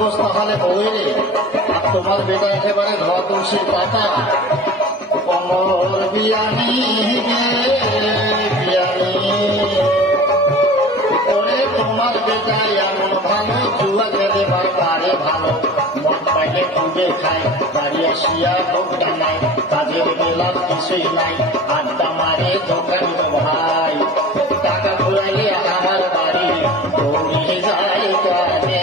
দোষ তাহলে বউরে, আর তোমার বেটা একেবারে ধোয়া তুলসীর পাতা। কমল বিয়ানি বিয়ানি, ওরে তোমার বেটা এমন ভালো, জুয়া গেলে বারে ভালো, মদ পাইলে খুঁজে খায়, বাড়ি আসিয়া ভোগটা নাই, কাজের বেলা কিছুই নাই, আড্ডা মারে দোকান ভাই, টাকা ঘুরাইলে আমার বাড়ি দৌড়িয়ে যায় কাজে।